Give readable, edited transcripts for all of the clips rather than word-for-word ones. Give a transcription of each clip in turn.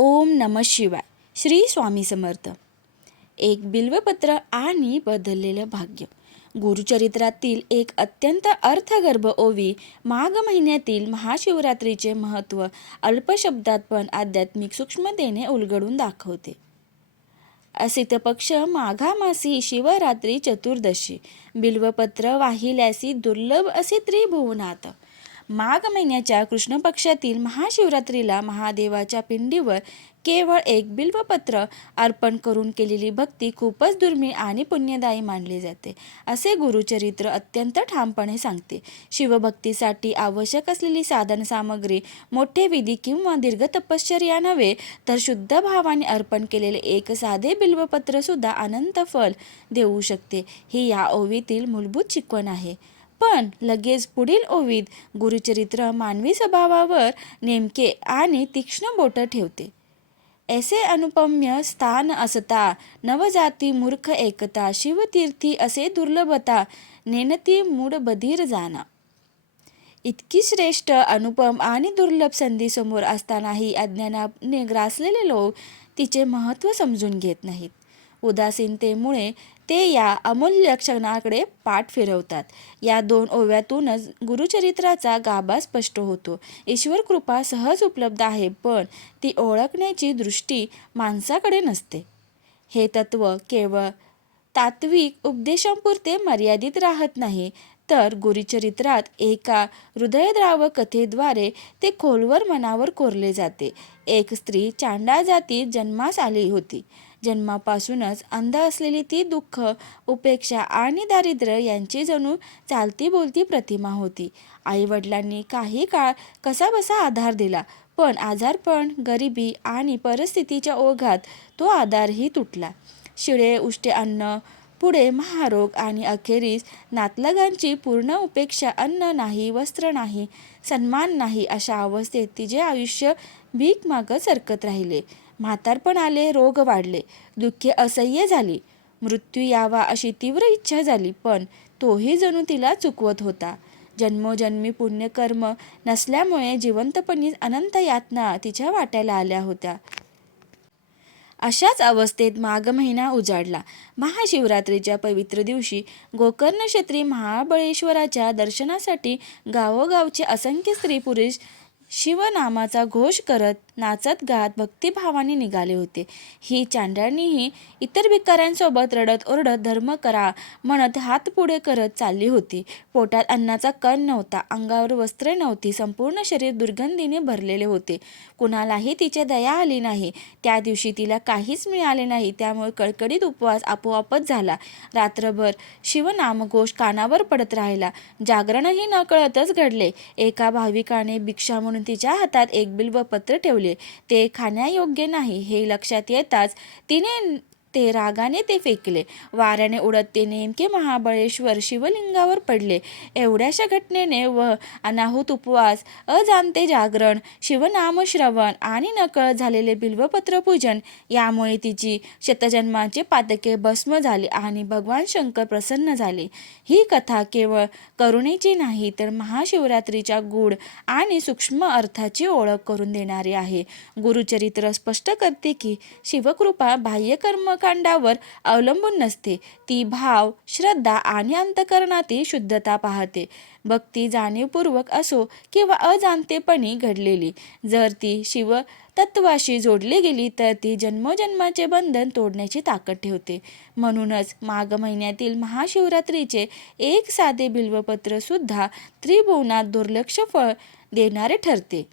ओम नमः शिवाय. श्री स्वामी समर्थ. एक बिल्वपत्र आणि बदललेलं भाग्य. गुरुचरित्रातील एक अत्यंत अर्थगर्भ ओवी माघ महिन्यातील महाशिवरात्रीचे महत्त्व अल्प शब्दात पण आध्यात्मिक सूक्ष्मतेने उलगडून दाखवते. असित पक्ष माघामासी शिवरात्री चतुर्दशी बिल्वपत्र वाहिल्यासी दुर्लभ असे त्रिभुवनात. माघ महिन्याच्या कृष्ण पक्षातील महाशिवरात्रीला महादेवाच्या पिंडीवर केवळ एक बिल्वपत्र अर्पण करून केलेली भक्ती खूपच दुर्मिळ आणि पुण्यदायी मानली जाते, असे गुरुचरित्र अत्यंत ठामपणे सांगते. शिवभक्तीसाठी आवश्यक असलेली साधन सामग्री मोठे विधी किंवा दीर्घ तपश्चर्या नव्हे, तर शुद्ध भावाने अर्पण केलेले एक साधे बिल्वपत्र सुद्धा अनंत फल देऊ शकते. ही या ओवीतील मूलभूत शिकवण आहे. पण लगेच पुढील ओवीत गुरुचरित्र मानवी स्वभावावर नेमके आणि तीक्ष्ण बोट ठेवते. ऐसे अनुपम्य स्थान असता नवजाती मूर्ख एकता शिवतीर्थी असे दुर्लभता नेनती मूड बधीर जाना. इतकी श्रेष्ठ अनुपम आणि दुर्लभ संधी समोर असतानाही अज्ञानाने ग्रासलेले लोक तिचे महत्त्व समजून घेत नाहीत. उदासीनतेमुळे ते या अमूल्य क्षणाकडे पाठ फिरवतात. या दोन ओव्यातूनच गुरुचरित्राचा गाभा स्पष्ट होतो. ईश्वर कृपा सहज उपलब्ध आहे, पण ती ओळखण्याची दृष्टी माणसाकडे नसते. हे तत्त्व केवळ तात्विक उपदेशांपुरते मर्यादित राहत नाही, तर गुरुचरित्रात एका हृदयद्रावक कथेद्वारे ते खोलवर मनावर कोरले जाते. एक स्त्री चांडाळ जातीत जन्मास आली होती. जन्मापासूनच अंध असलेली ती दुःख, उपेक्षा आणि दारिद्र्य यांची जणू चालती बोलती प्रतिमा होती. आईवडिलांनी काही काळ कसाबसा आधार दिला, पण आजारपण, गरिबी आणि परिस्थितीच्या ओघात तो आधारही तुटला. शिळे उष्टे अन्न, पुढे महारोग आणि अखेरीस नातलगांची पूर्ण उपेक्षा. अन्न नाही, वस्त्र नाही, सन्मान नाही, अशा अवस्थेत तिचे आयुष्य भीक मागत सरकत राहिले. म्हातारपण आले, रोग वाढले, दुःखे असह्य झाली, मृत्यू यावा अशी तीव्र इच्छा झाली, पण तोही जणू तिला चुकवत होता. जन्मोजन्मी पुण्यकर्म नसल्यामुळे जिवंतपणी अनंत यातना तिच्या वाट्याला आल्या होत्या. अशाच अवस्थेत माघ महिना उजाडला. महाशिवरात्रीच्या पवित्र दिवशी गोकर्ण क्षेत्री महाबळेश्वराच्या दर्शनासाठी गावोगावचे असंख्य स्त्री पुरुष शिवनामाचा घोष करत, नाचत गात भक्तिभावाने निघाले होते. ही चांडाळणीही इतर भिकाऱ्यांसोबत रडत ओरडत धर्म करा म्हणत हात पुढे करत चालली होती. पोटात अन्नाचा कण नव्हता, अंगावर वस्त्रे नव्हती, संपूर्ण शरीर दुर्गंधीने भरलेले होते. कुणालाही तिची दया आली नाही. त्या दिवशी तिला काहीच मिळाले नाही, त्यामुळे कडकडीत उपवास आपोआपच झाला. रात्रभर शिवनामघोष कानावर पडत राहिला. जागरणही नकळतच घडले. एका भाविकाने भिक्षा म्हणून तिच्या हातात एक बिल्वपत्र ठेवले. ते खाण्यायोग्य नाही हे लक्षात येताच तिने ते रागाने ते फेकले. वाऱ्याने उडत ते नेमके महाबळेश्वर शिवलिंगावर पडले. एवढ्याशा घटनेने व अनाहूत उपवास, अजाणते जागरण, शिवनामश्रवण आणि नकळत झालेले बिल्वपत्र पूजन यामुळे तिची शतजन्माचे पातके भस्म झाले आणि भगवान शंकर प्रसन्न झाले. ही कथा केवळ करुणेची नाही, तर महाशिवरात्रीच्या गूढ आणि सूक्ष्म अर्थाची ओळख करून देणारी आहे. गुरुचरित्र स्पष्ट करते की शिवकृपा बाह्य कर्मकांडावर अवलंबून नसते. ती भाव, श्रद्धा आणि अंतःकरणातील शुद्धता पाहते. भक्ती जाणीवपूर्वक असो किंवा अजाणतेपणी घडलेली, जर ती शिवतत्वाशी जोडली गेली तर ती जन्मोजन्माचे बंधन तोडण्याची ताकद ठेवते. म्हणूनच माघ महिन्यातील महाशिवरात्रीचे एक साधे बिल्वपत्र सुद्धा त्रिभुवनात दुर्लक्ष फळ देणारे ठरते.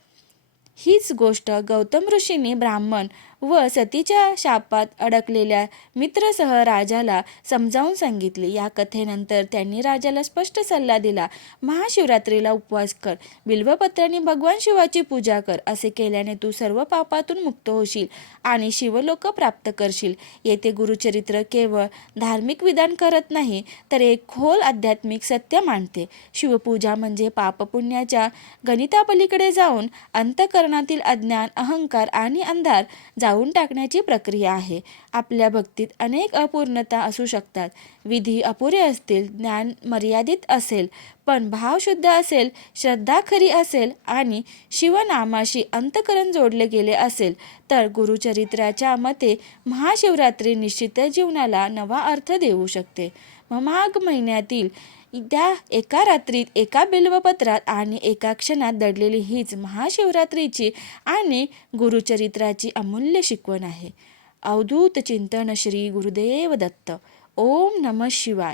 हीच गोष्ट गौतम ऋषींनी ब्राह्मण व सतीच्या शापात अडकलेल्या मित्रसह राजाला समजावून सांगितले. या कथेनंतर त्यांनी राजाला स्पष्ट सल्ला दिला, महाशिवरात्रीला उपवास कर, बिल्वपत्राने भगवान शिवाची पूजा कर. असे केल्याने तू सर्व पापातून मुक्त होशील आणि शिवलोक प्राप्त करशील. येथे गुरुचरित्र केवळ धार्मिक विधान करत नाही, तर एक खोल आध्यात्मिक सत्य मांडते. शिवपूजा म्हणजे पापपुण्याच्या गणितापलीकडे जाऊन अंतःकरणातील अज्ञान, अहंकार आणि अंधार जाऊन टाकण्याची प्रक्रिया आहे. आपल्या भक्तीत अनेक अपूर्णता असू शकतात. विधी अपुरे असतील, ज्ञान मर्यादित असेल, पण भाव शुद्ध असेल, श्रद्धा खरी असेल आणि शिवनामाशी अंतःकरण जोडले गेले असेल तर गुरुचरित्राच्या मते महाशिवरात्री निश्चित जीवनाला नवा अर्थ देऊ शकते. माघ महिन्यातील त्या एका रात्रीत, एका बिल्वपत्रात आणि एका क्षणात दडलेली हीच महाशिवरात्रीची आणि गुरुचरित्राची अमूल्य शिकवण आहे. अवधूत चिंतन श्री गुरुदेव दत्त. ओम नमः शिवाय.